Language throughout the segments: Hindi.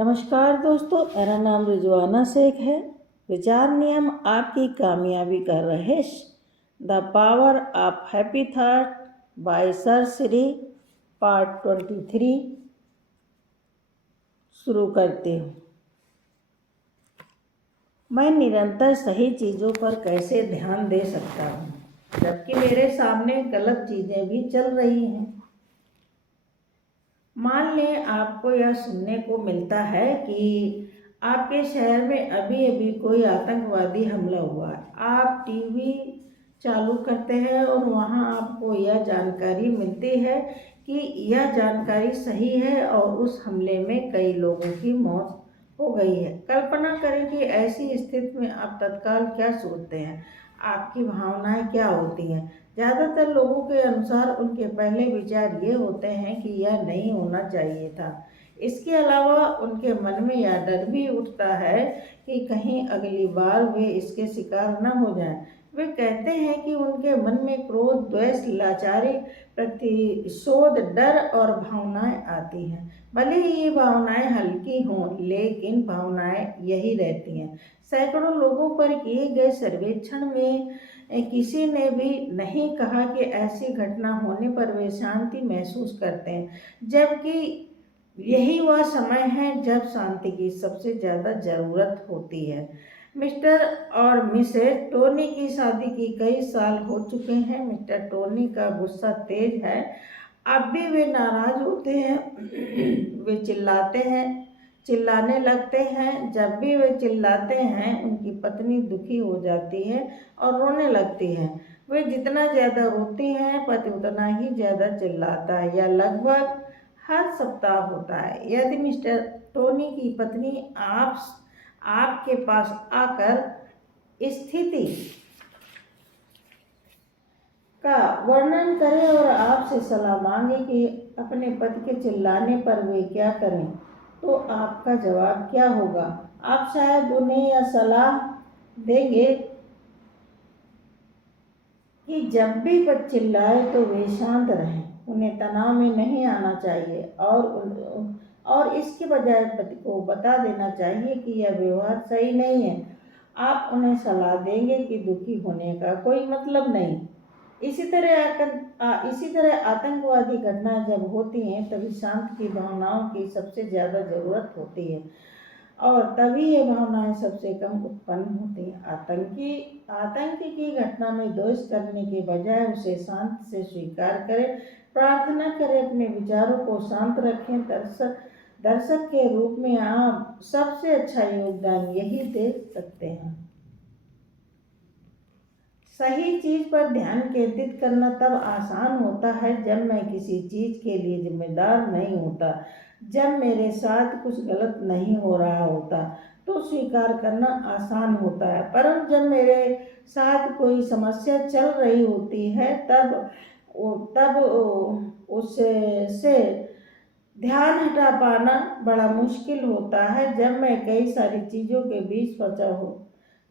नमस्कार दोस्तों, मेरा नाम रिजवाना शेख है। विचार नियम आपकी कामयाबी का रहस्य, the power of happy thought bye sir Shri, part 23 शुरू करती हूँ। मैं निरंतर सही चीज़ों पर कैसे ध्यान दे सकता हूँ जबकि मेरे सामने गलत चीज़ें भी चल रही हैं। मान लें आपको यह सुनने को मिलता है कि आपके शहर में अभी अभी कोई आतंकवादी हमला हुआ है। आप टीवी चालू करते हैं और वहां आपको यह जानकारी मिलती है कि यह जानकारी सही है और उस हमले में कई लोगों की मौत हो गई है। कल्पना करें कि ऐसी स्थिति में आप तत्काल क्या सोचते हैं, आपकी भावनाएं क्या होती हैं। ज़्यादातर लोगों के अनुसार उनके पहले विचार ये होते हैं कि यह नहीं होना चाहिए था। इसके अलावा उनके मन में यह डर भी उठता है कि कहीं अगली बार वे इसके शिकार न हो जाएं। वे कहते हैं कि उनके मन में क्रोध, द्वेष, लाचारी, प्रतिशोध, डर और भावनाएं आती हैं। भले ही ये भावनाएं हल्की हों, लेकिन भावनाएं यही रहती हैं। सैकड़ों लोगों पर किए गए सर्वेक्षण में किसी ने भी नहीं कहा कि ऐसी घटना होने पर वे शांति महसूस करते हैं, जबकि यही वह समय है जब शांति की सबसे ज़्यादा ज़रूरत होती है। मिस्टर और मिसेज टोनी की शादी की कई साल हो चुके हैं। मिस्टर टोनी का गुस्सा तेज है, अब भी वे नाराज होते हैं। वे चिल्लाने लगते हैं। जब भी वे चिल्लाते हैं उनकी पत्नी दुखी हो जाती है और रोने लगती है। वे जितना ज़्यादा रोती हैं पति उतना ही ज़्यादा चिल्लाता है। यह लगभग हर सप्ताह होता है। यदि मिस्टर टोनी की पत्नी आपके पास आकर स्थिति का वर्णन करें और आपसे सलाह मांगे कि अपने पति के चिल्लाने पर वे क्या करें, तो आपका जवाब क्या होगा? आप शायद उन्हें यह सलाह देंगे कि जब भी पति चिल्लाए तो वे शांत रहें, उन्हें तनाव में नहीं आना चाहिए और इसके बजाय पति को बता देना चाहिए कि यह व्यवहार सही नहीं है। आप उन्हें सलाह देंगे कि दुखी होने का कोई मतलब नहीं। इसी तरह आतंकवादी घटनाएं जब होती हैं तभी शांति की भावनाओं की सबसे ज़्यादा ज़रूरत होती है और तभी ये भावनाएं सबसे कम उत्पन्न होती हैं। आतंकी की घटना में दोष करने के बजाय उसे शांति से स्वीकार करें, प्रार्थना करें, अपने विचारों को शांत रखें। दर्शक के रूप में आप सबसे अच्छा योगदान यही दे सकते हैं। सही चीज पर ध्यान केंद्रित करना तब आसान होता है जब मैं किसी चीज के लिए जिम्मेदार नहीं होता, जब मेरे साथ कुछ गलत नहीं हो रहा होता तो स्वीकार करना आसान होता है। परंतु जब मेरे साथ कोई समस्या चल रही होती है तब उससे ध्यान हटा पाना बड़ा मुश्किल होता है। जब मैं कई सारी चीज़ों के बीच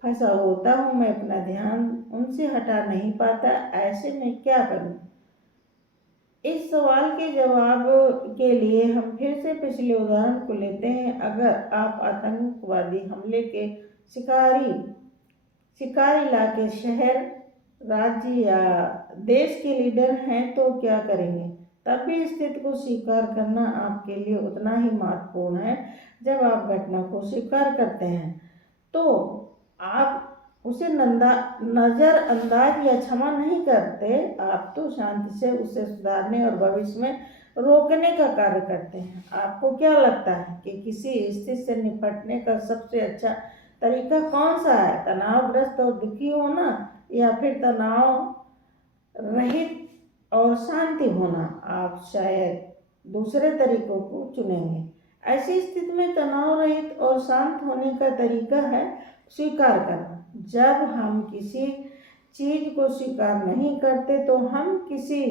फंसा होता हूँ, मैं अपना ध्यान उनसे हटा नहीं पाता। ऐसे में क्या करूँ? इस सवाल के जवाब के लिए हम फिर से पिछले उदाहरण को लेते हैं। अगर आप आतंकवादी हमले के शिकार इलाके, शहर, राज्य या देश के लीडर हैं तो क्या करेंगे? तब भी स्थिति को स्वीकार करना आपके लिए उतना ही महत्वपूर्ण है। जब आप घटना को स्वीकार करते हैं तो आप उसे नज़रअंदाज या क्षमा नहीं करते, आप तो शांति से उसे सुधारने और भविष्य में रोकने का कार्य करते हैं। आपको क्या लगता है कि किसी स्थिति से निपटने का सबसे अच्छा तरीका कौन सा है? तनावग्रस्त और दुखी होना या फिर तनाव रहित और शांति होना? आप शायद दूसरे तरीकों को चुनेंगे। ऐसी स्थिति में तनाव रहित और शांत होने का तरीका है स्वीकार करना। जब हम किसी चीज को स्वीकार नहीं करते तो हम किसी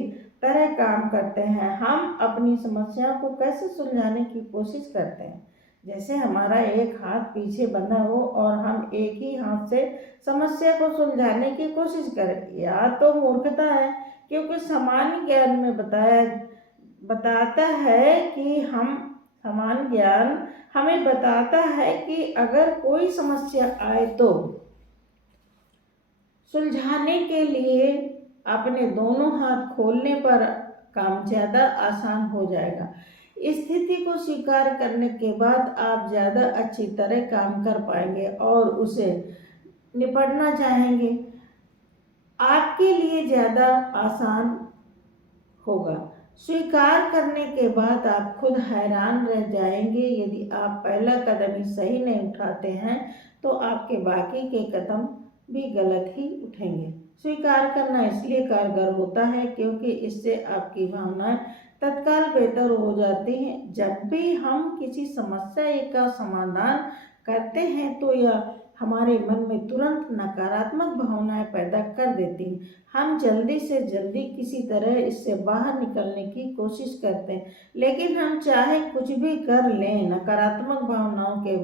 तरह काम करते हैं। हम अपनी समस्याओं को कैसे सुलझाने की कोशिश करते हैं, जैसे हमारा एक हाथ पीछे बंधा हो और हम एक ही हाथ से समस्या को सुलझाने की कोशिश करें। या तो मूर्खता है, क्योंकि सामान्य ज्ञान में बताता है कि हम समान ज्ञान हमें बताता है कि अगर कोई समस्या आए तो सुलझाने के लिए अपने दोनों हाथ खोलने पर काम ज़्यादा आसान हो जाएगा। स्थिति को स्वीकार करने के बाद आप ज़्यादा अच्छी तरह काम कर पाएंगे और उसे निपटना चाहेंगे आपके लिए ज़्यादा आसान होगा। स्वीकार करने के बाद आप खुद हैरान रह जाएंगे। यदि आप पहला कदम ही सही नहीं उठाते हैं तो आपके बाकी के कदम भी गलत ही उठेंगे। स्वीकार करना इसलिए कारगर होता है क्योंकि इससे आपकी भावनाएं तत्काल बेहतर हो जाती हैं। जब भी हम किसी समस्या का समाधान करते हैं तो यह हमारे मन में तुरंत नकारात्मक भावनाएं पैदा कर देती हैं। हम जल्दी से जल्दी किसी तरह इससे बाहर निकलने की कोशिश करते हैं, लेकिन हम चाहे कुछ भी कर लें, नकारात्मक भावनाओं के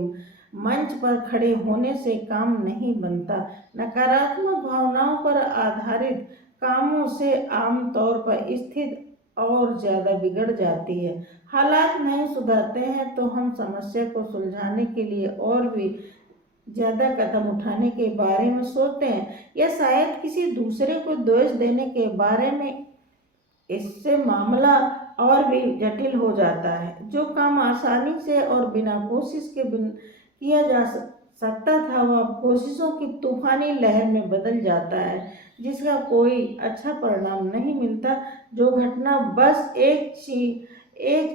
मंच पर खड़े होने से काम नहीं बनता। नकारात्मक भावनाओं पर आधारित कामों से आमतौर पर स्थिति और ज़्यादा बिगड़ जाती है। हालात नहीं सुधरते हैं तो हम समस्या को सुलझाने के लिए और भी ज़्यादा कदम उठाने के बारे में सोचते हैं या शायद किसी दूसरे को दोष देने के बारे में। इससे मामला और भी जटिल हो जाता है। जो काम आसानी से और बिना कोशिश के किया जा सकता था वह कोशिशों की तूफानी लहर में बदल जाता है जिसका कोई अच्छा परिणाम नहीं मिलता। जो घटना बस एक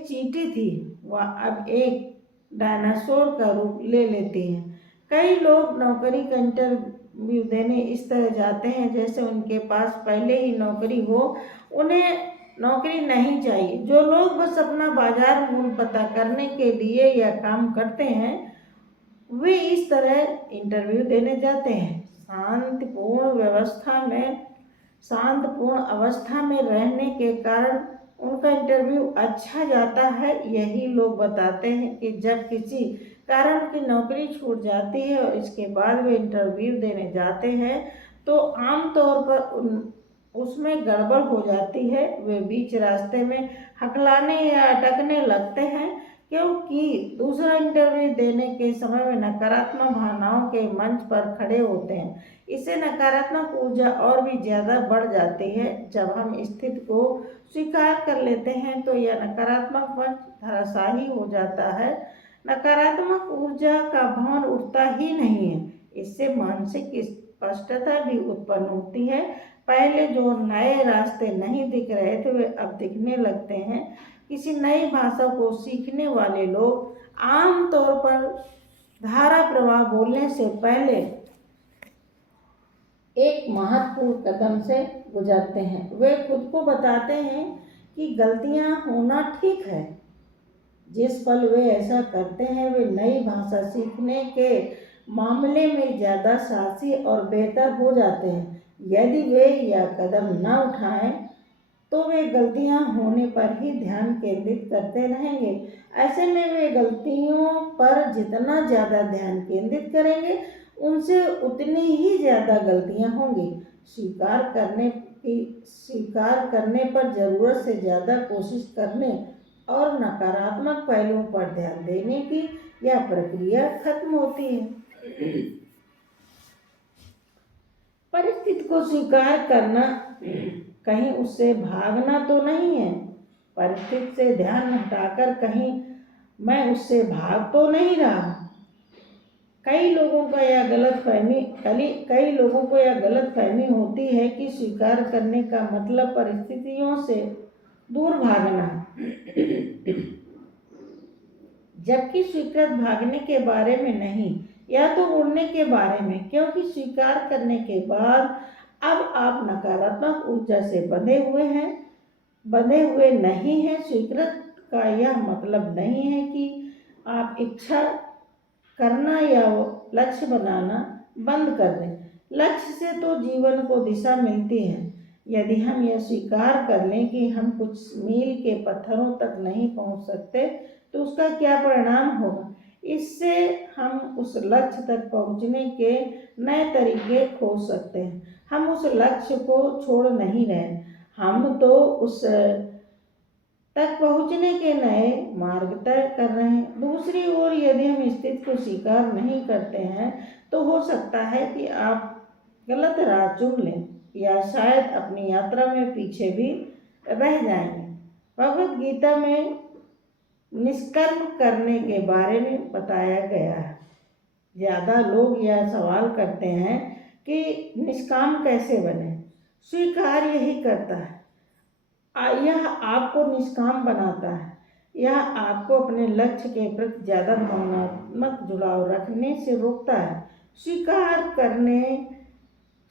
चींटी थी वह अब एक डायनासोर का रूप ले लेती है। कई लोग नौकरी का इंटरव्यू देने इस तरह जाते हैं जैसे उनके पास पहले ही नौकरी हो। उन्हें नौकरी नहीं चाहिए। जो लोग बस अपना बाजार मूल्य पता करने के लिए यह काम करते हैं वे इस तरह इंटरव्यू देने जाते हैं। शांतपूर्ण अवस्था में रहने के कारण उनका इंटरव्यू अच्छा जाता है। यही लोग बताते हैं कि जब किसी कारण की नौकरी छूट जाती है और इसके बाद वे इंटरव्यू देने जाते हैं तो आमतौर पर उसमें गड़बड़ हो जाती है। वे बीच रास्ते में हकलाने या अटकने लगते हैं क्योंकि दूसरा इंटरव्यू देने के समय में नकारात्मक भावनाओं के मंच पर खड़े होते हैं। इससे नकारात्मक ऊर्जा और भी ज़्यादा बढ़ जाती है। जब हम स्थिति को स्वीकार कर लेते हैं तो यह नकारात्मक मंच धराशायी हो जाता है। नकारात्मक ऊर्जा का भार उठता ही नहीं है, इससे मानसिक स्पष्टता भी उत्पन्न होती है। पहले जो नए रास्ते नहीं दिख रहे थे वे अब दिखने लगते हैं। किसी नई भाषा को सीखने वाले लोग आमतौर पर धारा प्रवाह बोलने से पहले एक महत्वपूर्ण कदम से गुजरते हैं। वे खुद को बताते हैं कि गलतियां होना ठीक है। जिस पल वे ऐसा करते हैं वे नई भाषा सीखने के मामले में ज़्यादा साहसी और बेहतर हो जाते हैं। यदि वे यह कदम न उठाएं तो वे गलतियां होने पर ही ध्यान केंद्रित करते रहेंगे। ऐसे में वे गलतियों पर जितना ज़्यादा ध्यान केंद्रित करेंगे उनसे उतनी ही ज़्यादा गलतियां होंगी। स्वीकार करने पर ज़रूरत से ज़्यादा कोशिश करने और नकारात्मक पहलुओं पर ध्यान देने की यह प्रक्रिया खत्म होती है। परिस्थिति को स्वीकार करना कहीं उससे भागना तो नहीं है। परिस्थिति से ध्यान हटाकर कहीं मैं उससे भाग तो नहीं रहा। कई लोगों को यह गलतफहमी होती है कि स्वीकार करने का मतलब परिस्थितियों से दूर भागना, जबकि स्वीकृत भागने के बारे में नहीं, या तो उड़ने के बारे में। क्योंकि स्वीकार करने के बाद अब आप नकारात्मक ऊर्जा से बंधे हुए नहीं हैं। स्वीकृत का यह मतलब नहीं है कि आप इच्छा करना या लक्ष्य बनाना बंद कर दें। लक्ष्य से तो जीवन को दिशा मिलती है। यदि हम यह स्वीकार कर लें कि हम कुछ मील के पत्थरों तक नहीं पहुंच सकते तो उसका क्या परिणाम होगा। इससे हम उस लक्ष्य तक पहुंचने के नए तरीके खोज सकते हैं। हम उस लक्ष्य को छोड़ नहीं रहे, हम तो उस तक पहुंचने के नए मार्ग तय कर रहे हैं। दूसरी ओर यदि हम स्थिति को स्वीकार नहीं करते हैं तो हो सकता है कि आप गलत राह चुन लें या शायद अपनी यात्रा में पीछे भी रह जाएंगे। भगवत गीता में निष्कर्म करने के बारे में बताया गया है। ज़्यादा लोग यह सवाल करते हैं कि निष्काम कैसे बने। स्वीकार यही करता है। यह आपको निष्काम बनाता है। यह आपको अपने लक्ष्य के प्रति ज़्यादा भावनात्मक जुड़ाव रखने से रोकता है।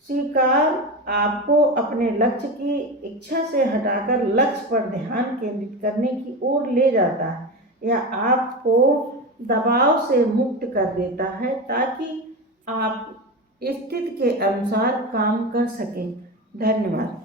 स्वीकार आपको अपने लक्ष्य की इच्छा से हटाकर लक्ष्य पर ध्यान केंद्रित करने की ओर ले जाता है। यह आपको दबाव से मुक्त कर देता है ताकि आप स्थिति के अनुसार काम कर सकें। धन्यवाद।